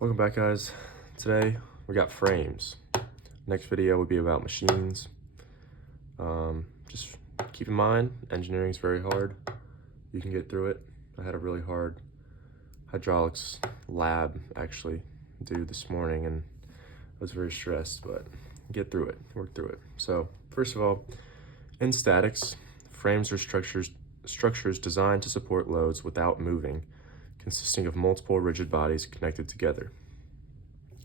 Welcome back, guys. Today we got frames. Next video will be about machines. Just keep in mind, engineering is very hard. You can get through it. I had a really hard hydraulics lab actually do this morning, and I was very stressed, but get through it, work through it. So first of all, in statics, frames are structures designed to support loads without moving, consisting of multiple rigid bodies connected together.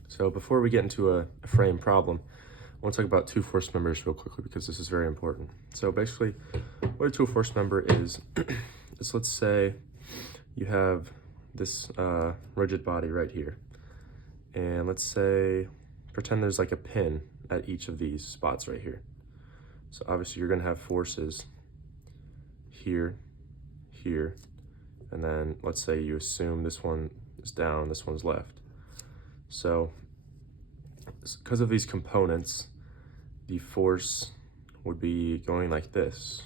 So before we get into a frame problem, I want to talk about two force members real quickly because this is very important. So basically, what a two force member is let's say you have this rigid body right here, and let's say pretend there's like a pin at each of these spots right here. So obviously you're going to have forces here, here, and then let's say you assume this one is down, this one's left. So because of these components, the force would be going like this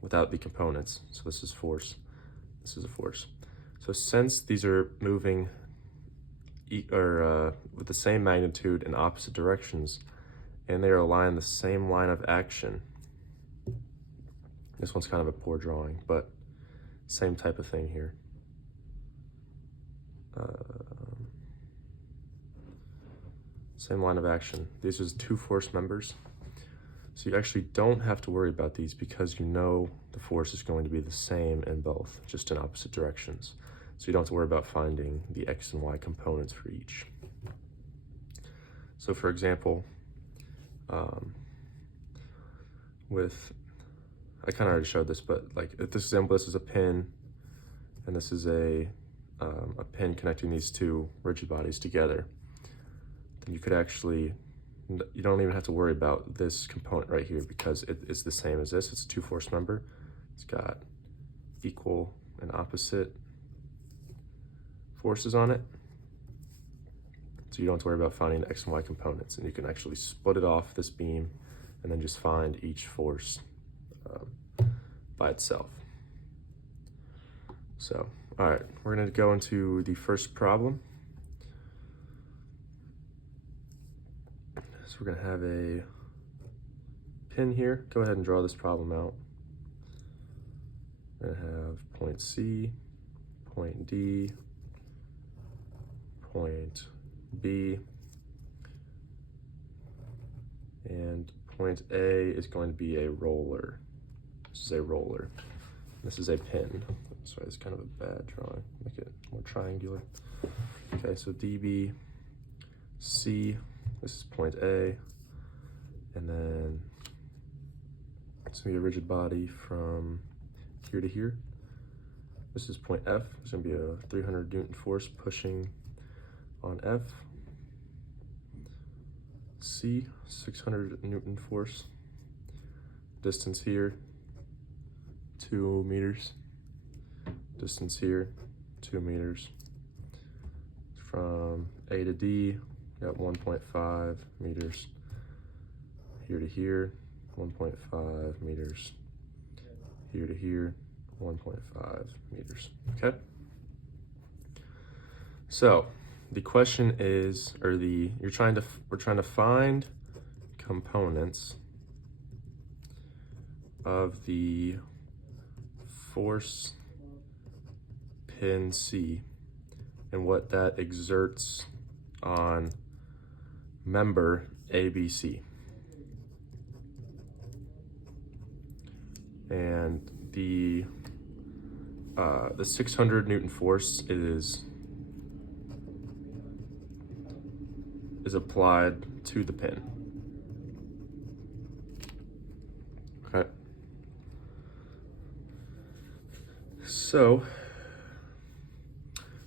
without the components. So this is force, this is a force. So since these are moving with the same magnitude in opposite directions, and they are aligned the same line of action, this one's kind of a poor drawing, but same type of thing here. Same line of action. These are two force members. So you actually don't have to worry about these because you know the force is going to be the same in both, just in opposite directions. So you don't have to worry about finding the X and Y components for each. So for example, I kind of already showed this, but like if this example, this is a pin, and this is a pin connecting these two rigid bodies together, then you could actually, you don't even have to worry about this component right here because it's the same as this. It's a two force member. It's got equal and opposite forces on it. So you don't have to worry about finding the X and Y components, and you can actually split it off this beam and then just find each force by itself. So, all right, we're gonna go into the first problem. So we're gonna have a pin here. Go ahead and draw this problem out. We're gonna have point C, point D, point B, and point A is going to be a roller. This is a roller. This is a pin. Sorry, it's kind of a bad drawing. Make it more triangular. Okay, so DB, C, this is point A, and then it's gonna be a rigid body from here to here. This is point F. There's gonna be a 300 Newton force pushing on F. C, 600 Newton force. Distance here, 2 meters. Distance here, 2 meters. From A to D, got 1.5 meters. Here to here, 1.5 meters. Here to here, 1.5 meters, okay? So the question is, we're trying to find components of the force pin C and what that exerts on member ABC. And the 600 Newton force is applied to the pin. Okay. So,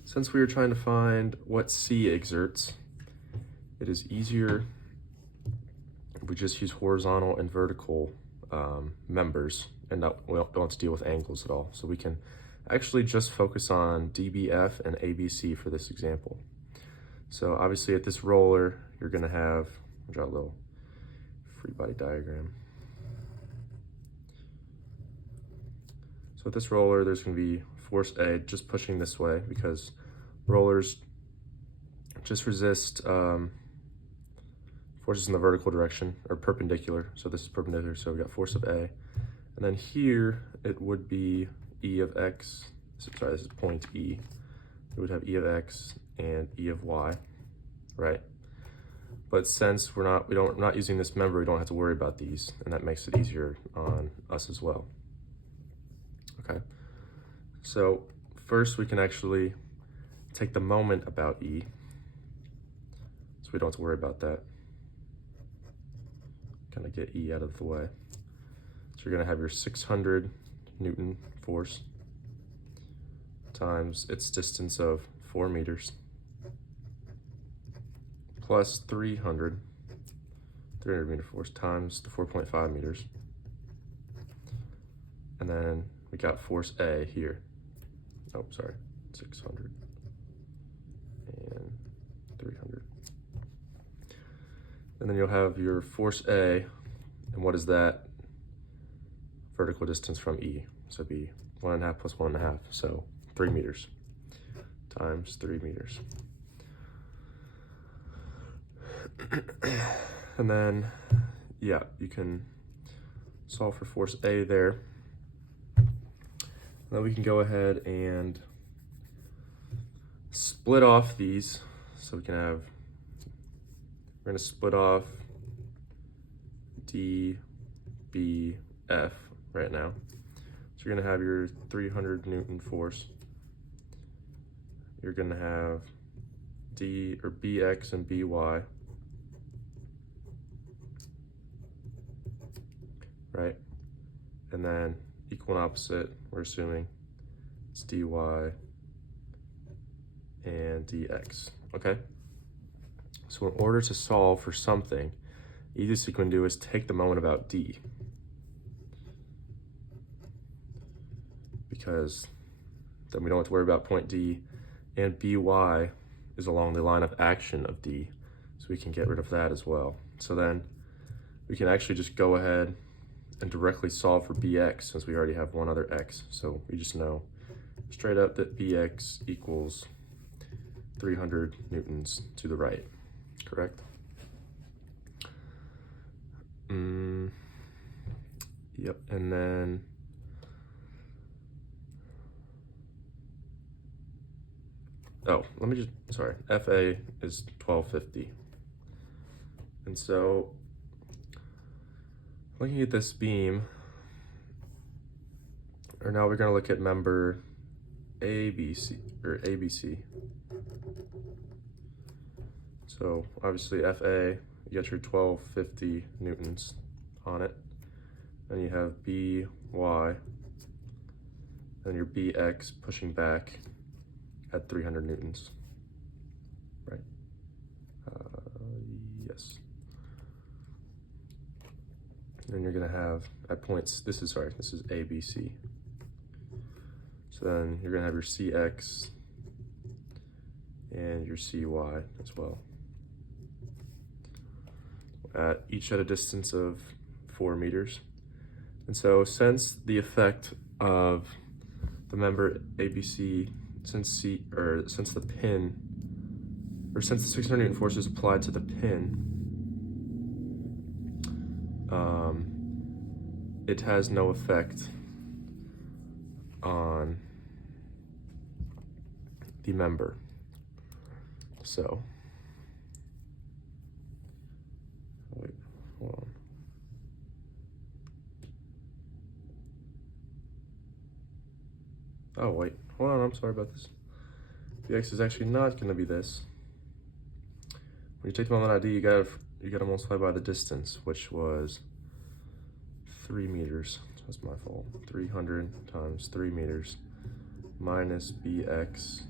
since we are trying to find what C exerts, it is easier if we just use horizontal and vertical members and we don't have to deal with angles at all. So we can actually just focus on DBF and ABC for this example. So obviously at this roller, you're gonna have, I'll draw a little free body diagram. So with this roller, there's gonna be force A just pushing this way because rollers just resist forces in the vertical direction, or perpendicular. So this is perpendicular, so we got force of A. And then here, it would be E of X. Sorry, this is point E. We would have E of X and E of Y, right? But since we're not using this member, we don't have to worry about these, and that makes it easier on us as well. Okay, so first we can actually take the moment about E, so we don't have to worry about that. Kind of get E out of the way. So you're gonna have your 600 Newton force times its distance of 4 meters plus 300 meter force times the 4.5 meters. And then we got force A here. Oh, sorry, 600 and 300. And then you'll have your force A, and what is that? Vertical distance from E. So it'd be 1.5 plus 1.5, so 3 meters times 3 meters. And then, yeah, you can solve for force A there. Then we can go ahead and split off these. So we can have, we're gonna split off D, B, F right now. So you're gonna have your 300 Newton force. You're gonna have D or BX and BY, right? And then equal and opposite, we're assuming it's dy and dx, okay? So in order to solve for something, the easiest you can do is take the moment about D, because then we don't have to worry about point D, and by is along the line of action of D, so we can get rid of that as well. So then we can actually just go ahead and directly solve for bx, since we already have one other x. So we just know straight up that bx equals 300 newtons to the right, correct? Yep, and then FA is 1250. And so looking at this beam, or now we're gonna look at member ABC. So obviously FA, you got your 1250 newtons on it. Then you have BY, and your BX pushing back at 300 newtons, right? Yes. Then you're gonna have at points, this is ABC. So then you're gonna have your CX and your CY as well, each at a distance of 4 meters. And so since the effect of the member ABC, since the 600 Newton force is applied to the pin, it has no effect on the member. So, wait, hold on. Oh wait, hold on, I'm sorry about this. Bx is actually not gonna be this. When you take the moment ID, you gotta multiply by the distance, which was 3 meters. That's my fault. 300 times 3 meters minus bx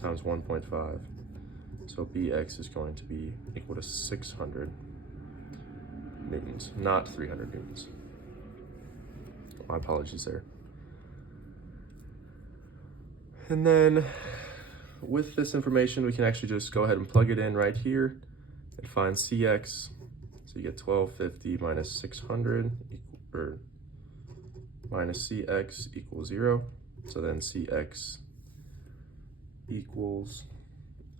times 1.5. So bx is going to be equal to 600 newtons, not 300 newtons. My apologies there. And then with this information, we can actually just go ahead and plug it in right here and find CX. So you get 1250 minus 600 or minus CX equals 0. So then CX equals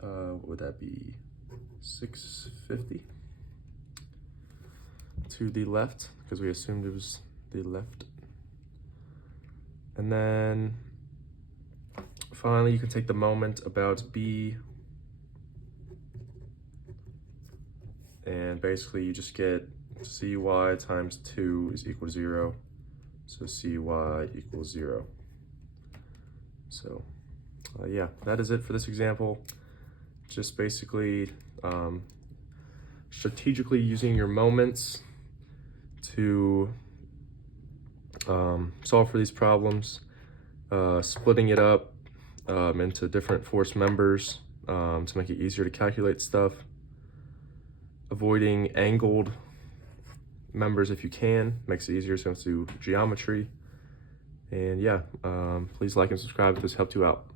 what would that be? 650 to the left, because we assumed it was the left. And then finally, you can take the moment about B, and basically you just get cy times 2 is equal to 0. So cy equals 0. So yeah, that is it for this example. Just basically strategically using your moments to solve for these problems, splitting it up into different force members to make it easier to calculate stuff, avoiding angled members if you can, makes it easier so you don't have to do geometry. And yeah, please like and subscribe if this helped you out.